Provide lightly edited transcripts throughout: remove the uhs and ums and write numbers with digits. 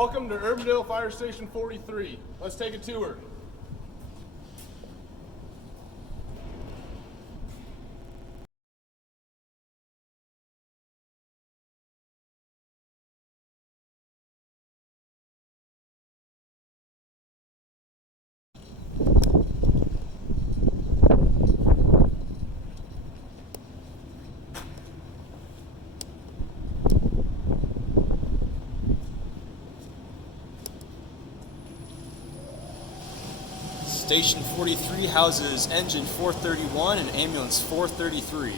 Welcome to Urbandale Fire Station 43. Let's take a tour. Station 43 houses engine 431 and ambulance 433.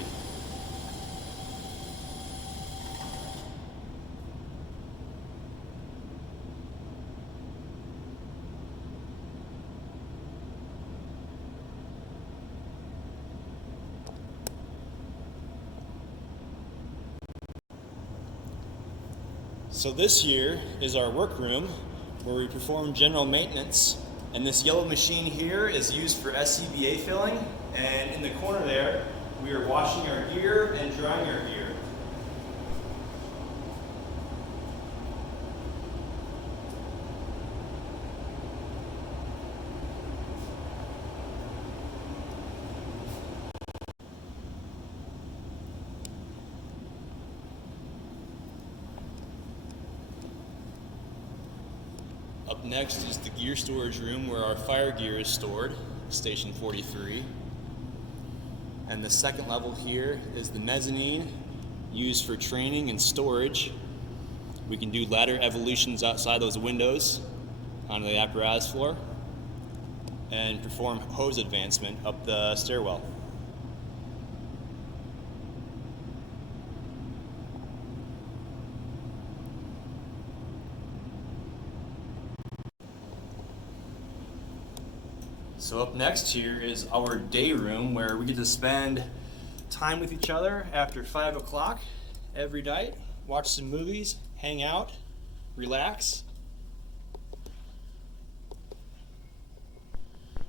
So this here is our workroom where we perform general maintenance. And this yellow machine here is used for SCBA filling, and in the corner there, we are washing our gear and drying our gear. Up next is the gear storage room where our fire gear is stored, Station 43. And the second level here is the mezzanine used for training and storage. We can do ladder evolutions outside those windows onto the apparatus floor and perform hose advancement up the stairwell. So up next here is our day room where we get to spend time with each other after 5 o'clock every night, watch some movies, hang out, relax.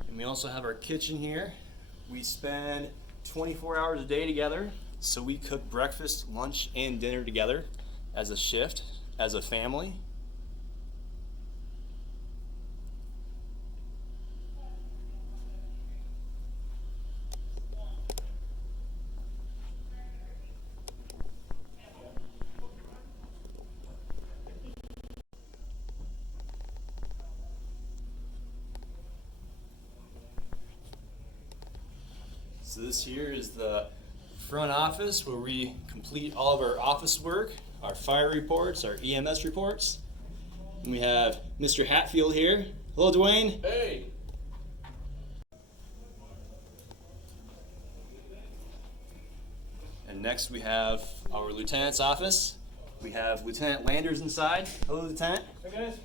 And we also have our kitchen here. We spend 24 hours a day together, so we cook breakfast, lunch, and dinner together as a shift, as a family. So this here is the front office where we complete all of our office work, our fire reports, our EMS reports. And we have Mr. Hatfield here. Hello, Dwayne. Hey! And next we have our lieutenant's office. We have Lieutenant Landers inside. Hello, Lieutenant. Hey guys.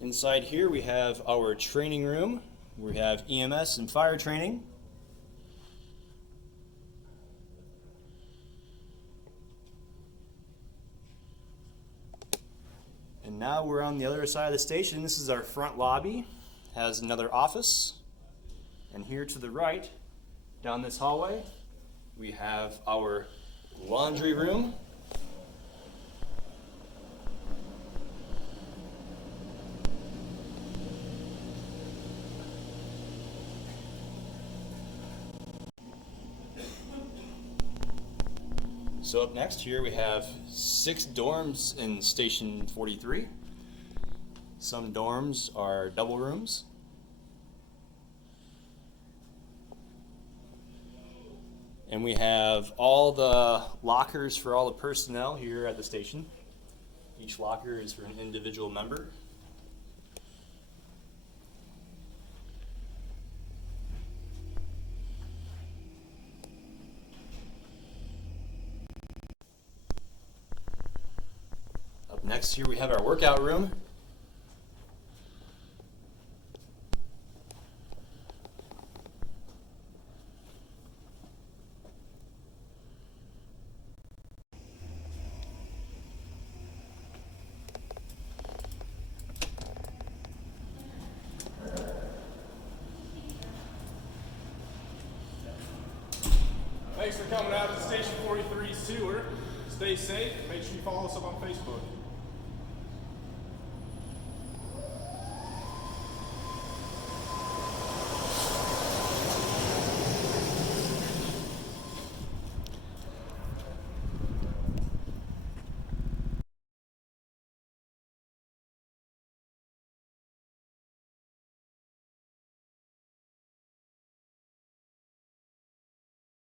Inside here we have our training room. We have EMS and fire training. And now we're on the other side of the station. This is our front lobby. Has another office. And here to the right, down this hallway, we have our laundry room. So up next here we have 6 dorms in Station 43. Some dorms are double rooms. And we have all the lockers for all the personnel here at the station. Each locker is for an individual member. Up next here we have our workout room. coming out to Station 43 sewer. Stay safe. Make sure you follow us up on Facebook.